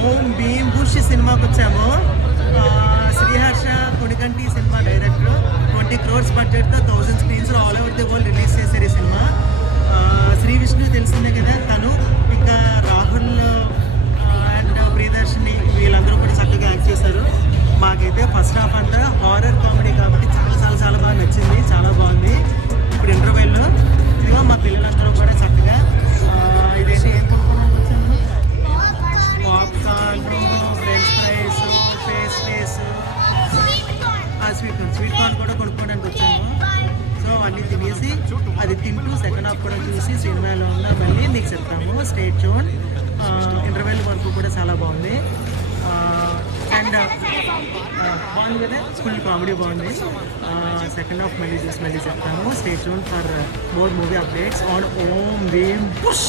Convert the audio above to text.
ఓం Bheem Bush సినిమాకి వచ్చాము. శ్రీహర్ష కొడికంటి సినిమా డైరెక్టర్ 20 crores బడ్జెట్తో 1000 screensలో all over the world release చేశారు ఈ సినిమా. శ్రీ విష్ణు తెలిసిందే కదా, తను ఇంకా రాహుల్ అండ్ ప్రియదర్శిని వీళ్ళందరూ కూడా చక్కగా యాక్ట్ చేశారు. మాకైతే ఫస్ట్ హాఫ్ అంతా హారర్ కామెడీ కాబట్టి చాలా బాగా నచ్చింది, చాలా బాగుంది. ఇప్పుడు ఇంటర్వెల్లో ఇదిగో మా పిల్లలందరూ కూడా చక్కగా ఇదైతే ఏం కొనుక్కున్నాం వచ్చాము, popcorn, French fries, face sweet corn కూడా కొనుక్కోవడానికి వచ్చాము. సో అన్నీ తినేసి అది తింటూ సెకండ్ హాఫ్ కూడా చూసి సినిమాలో ఉన్న మళ్ళీ మీకు చెప్తాము. Stay zone. ఇంటర్వెల్ వరకు కూడా చాలా బాగుంది అండ్ బాగుంది కదా, ఫుల్ కామెడీ బాగుంది. సెకండ్ హాఫ్ మళ్ళీ చెప్తాము. స్టేట్ జోన్ for more movie updates on Om Bheem bush.